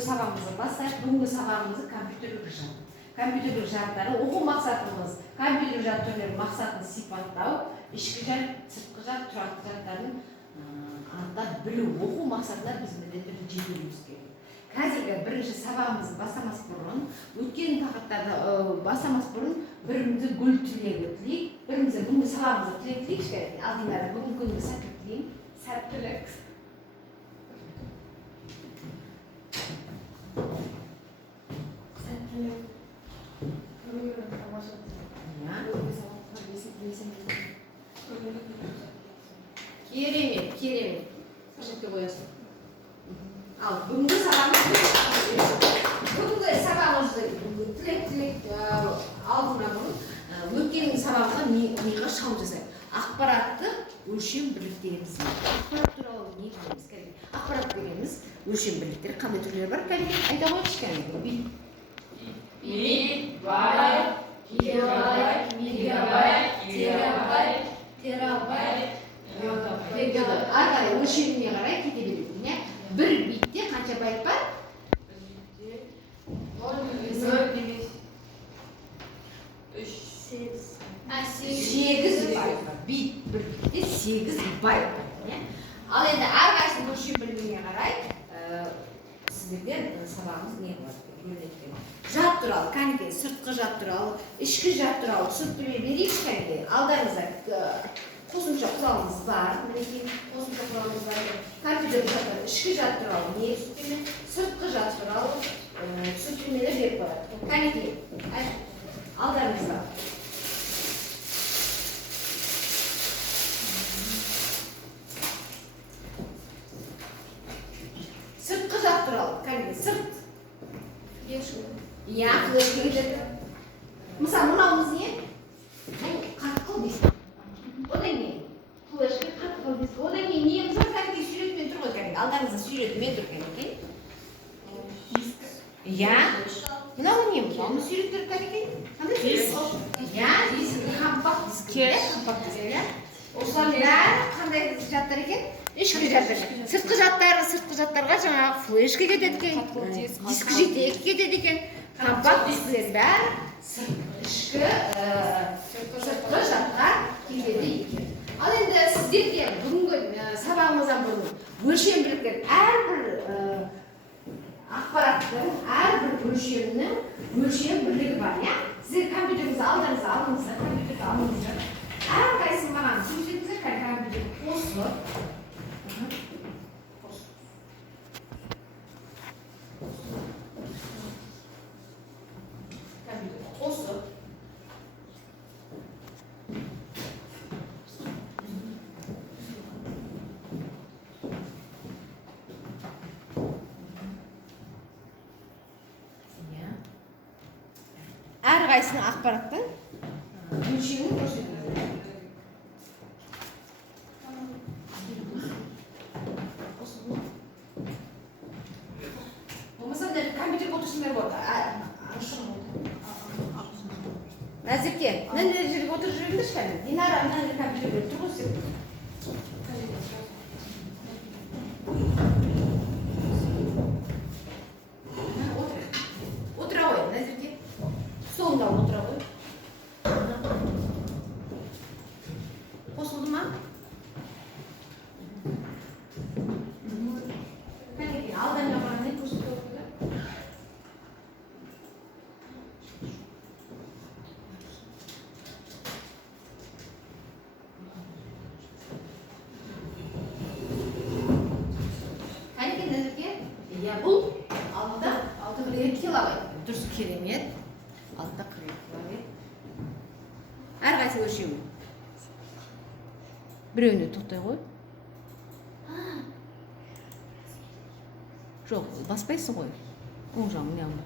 бүгінгі сабағымызды бастайық. Бүгінгі сабағымызды компьютерлік жад. Компьютерлік жадтары оқу мақсатымыз компьютерлік жад түрлерінің мақсатын сипаттау, ішкі жад, сыртқы жад, тұрақты жадтарын анықтап білу. Оқу мақсатына біз міндетті жетуіміз керек. Қазіргі бірінші сабағымызды бастамас бұрын, өткен тақырыптарды бастамас бұрын бірімізді гүл тілегі тілейік. Бірімізді бүгінгі сабағымызды тілек тілейікші. Алдыңғыда бүгінгі күнгі сәттілік тілеймін. Сәттілік. Керемет, керемет. Қажетке қоясың. Ал бүгінгі сабағымызды тілек алдына бұрын өткен сабағымызға миға шам жасайық. Ақпаратты өлшем бірліктеріміз. Ақпарат туралы не білеміз? Ақпарат дегеніміз өлшем бірліктері қандай түрлері бар? Айта қойыңызшы кәдімгі. Бит, байт, килобайт, мегабайт, терабайт, терабайт, ары қарай өлшеміне қарай кете береді. Бір битте қанша байт бар? Сегіз байт бар. Бит бір битте 8 байт бар. Ал енді әрқайсының өлшем бірлігіне қарай сіздерден сабағымыз не болады? Жад туралы, кәнігі сыртқы жад туралы, ішкі жад туралы түсініктеме берейікші кәнігі. Алдарыңызда қосымша құралымыз бар. Мінекей қосымша құралымыз бар. Компьютерлік жадтар, ішкі жад туралы не түсініктеме, сыртқы жад туралы түсініктемелер беріп қояды. Кәнігі, алдарыңызда. Сыртқы жад туралы, кәнігі сырт. Иә, флешка кетеді. Мысалы, мынауымыз не? Бұл қатқыл диск. Одан не? Флешка қатқыл диск. Одан не? Не? Мысалы, кәнігі сүйретмен тұр ғой кәнігі. Алдарыңызда сүйретмен тұр кәнігі. Иә. Мынау не? Мынауымыз сүйреттір кәнігі. Диск. Иә, диск. Компакт диск. Компакт диск, иә. Осылардың бәрі қандай жадтар екен? Ішкі жадтар. Сыртқы жадтарға жаңағы флешка кетеді екен. Диск жетек кетеді екен. Компакт дискілер бәрі ішкі сыртқы жадқа кетеді екен. Ал енді сіздерге бүгінгі сабағымыздан бұрын өлшем бірліктер әрбір ақпараттың әрбір өлшемнің өлшем бірлігі бар. Сіздер компьютеріңізді алыңыздар, компьютерді алыңыздар. Әрқайсысын маған сөйлесеңіздер, компьютер қосылып. Әрқайсының ақпараттың өлшемін көрсетіңіздер. Болмаса компьютерге отырсыңдар болады. Назерке, мына жерге отырып жүріңдерші кәдімгі. Динара мына компьютерге тұр ғой. Отыра ғой, Назерке. Столында отыра ғой. Қосылды ма? Кәнекей, алданға барғандай көрсетіп отырды. Кәнекей, Назерке, бұл алдында 42 килобайт. Дұрыс, керемет. Алдында 42 килобайт. Әрқайсы өлшемі. Біреуіне тоқтай қой. Жоқ, баспайсың ғой. Оң жағын не алма.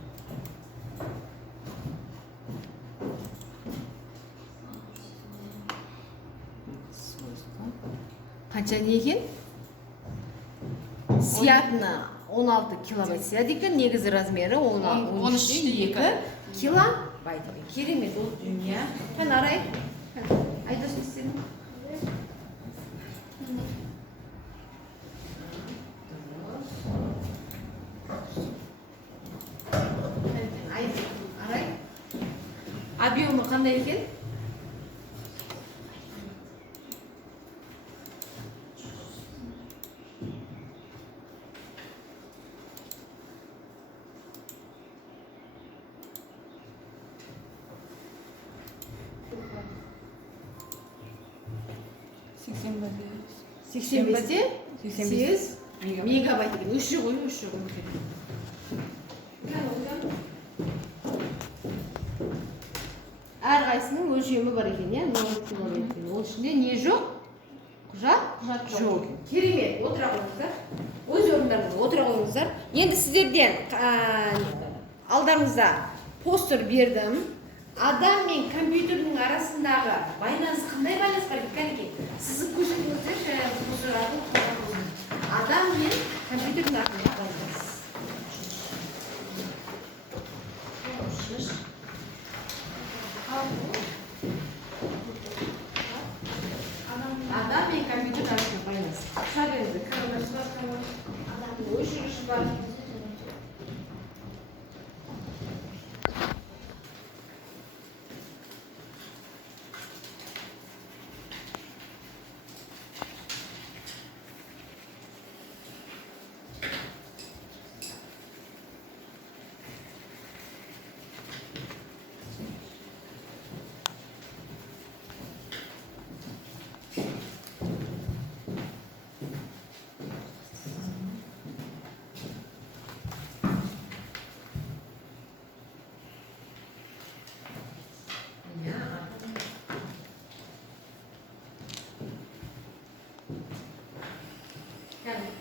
Қанша не екен? Сиятыны 16 килобайт сияды екен. Негізі размері 13,2 килобайт. Керемет ол дүния. Қан арай. Айдасын істедің. қандай екен? сексен бесте 8 мегабайт екен. Өші ғой, өші ғой. Әрқайсының өлшемі бар екен, иә? 0 килобайт. Ол ішінде не жоқ? Құжат жоқ. Керемет, отыра қойыңыздар. Өз орындарыңызға отыра қойыңыздар. Енді сіздерден алдарыңызда постер бердім. Адам мен компьютердің арасындағы байланыс қандай байланыс бар екен? Сіздің көрсетіңіздер, постер арқылы адам мен компьютердің арасындағы байланыс. Адам мен компьютер арасындағы байланыс. Шыға беріңіздер, камерасы бар, адамның ой жүріші бар.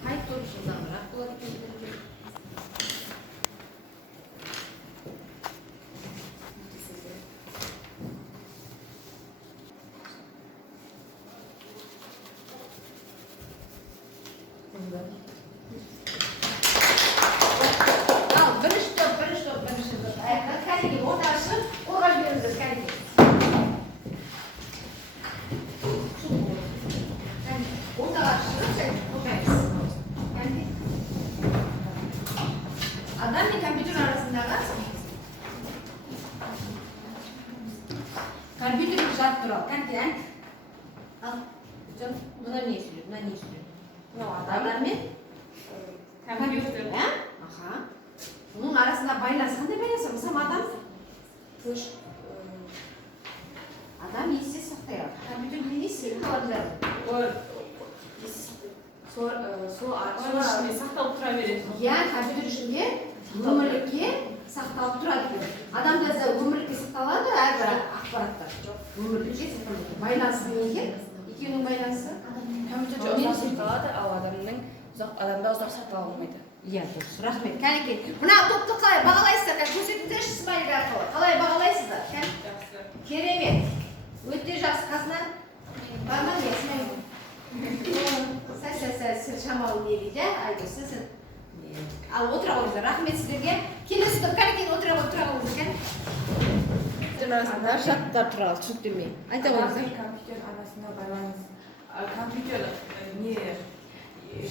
Hayt duruşundan bırak. Buları kendileri. Al, bırış top. Ayaklar kendini orada açın. Oraya gidiyoruz kendini. Orada açın. Sen buradayız. Адам мен компьютер арасындағы компьютер жат туралы. Контент. Ал. Мына не сөйледі? Адам мен компьютер. Аха. Бұның арасында байланыс қандай байланыс? Мысалы адам есте сақтай алады. Компьютер не есте қалады? Сол ішінде сақталып тұра береді. Иә, компьютер ішінде өмірлікке сақталып тұрады. Адамда да өмірлікке сақталады, әрбір ақпараттар. Өмірлікке сақталады. Байланысы не екен? Екеуінің байланысы? Компьютер ұзақ сақталады, ал адамда ұзақ сақтала алмайды. Иә, дұрыс. Рахмет. Кәнекей. Мына топты қалай бағалайсыздар? Көрсетіңіздерші смайлик арқылы. Қалай бағалайсыздар? Керемет. Өте жақсы. Қасынан бар ма? Сәл шамалы не дейді, айдысы сен. Ал отыра қойыңыздар. Рахмет сіздерге. Келесі топ кәнекей отыра қойыңыздар. Жаттар туралы түсініктеме. Айта қойыңыздар. Компьютер арасында байланыс.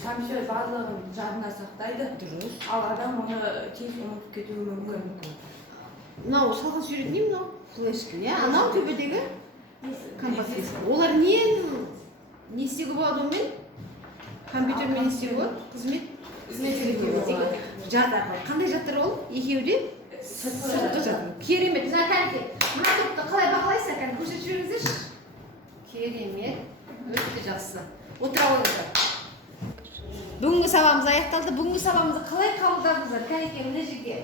Компьютер барлығын жадына сақтайды. Дұрыс. Ал адам оны тез ұмытып кетуі мүмкін. Мынау салған сурет не мынау? Флешка, иә? Анау төбедегі компактис. Олар не істеуге болады онымен? Компьютермен істеуге болады? Қызмет етуге. Жад арқылы. Қандай жаттар ол? Екеуі де? Сыртқы жад. Керемет. Мына топты қалай бағалайсыздар? Көрсетіп жіберіңіздерші. Керемет. Өте жақсы. Отыра қойыңыздар. Бүгінгі сабағымыз аяқталды. Бүгінгі сабағымызды қалай қабылдадыңыздар? Кәнекей мына жерге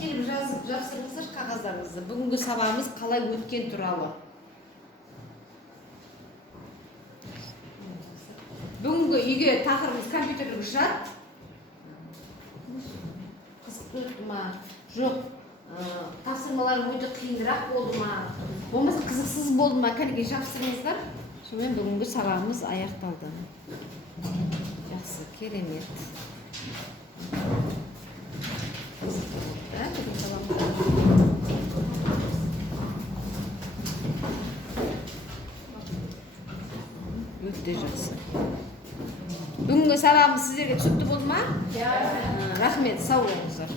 келіп жазып жапсырыңыздар қағаздарыңызды. Бүгінгі сабағымыз қалай өткен туралы. Бүгінгі үйге тақырыбымыз компьютерлік жад. Қызықты өтті ма? Жоқ. Тапсырмалар өте қиынырақ болды ма? Болмаса қызықсыз болды ма? Кәнекей жапсырыңыздар. Сонымен бүгінгі сабағымыз аяқталды. Жақсы, керемет. Өте жақсы. Бүгінгі сабағымыз сіздерге түсінікті болды ма? Рахмет, сау болыңыздар.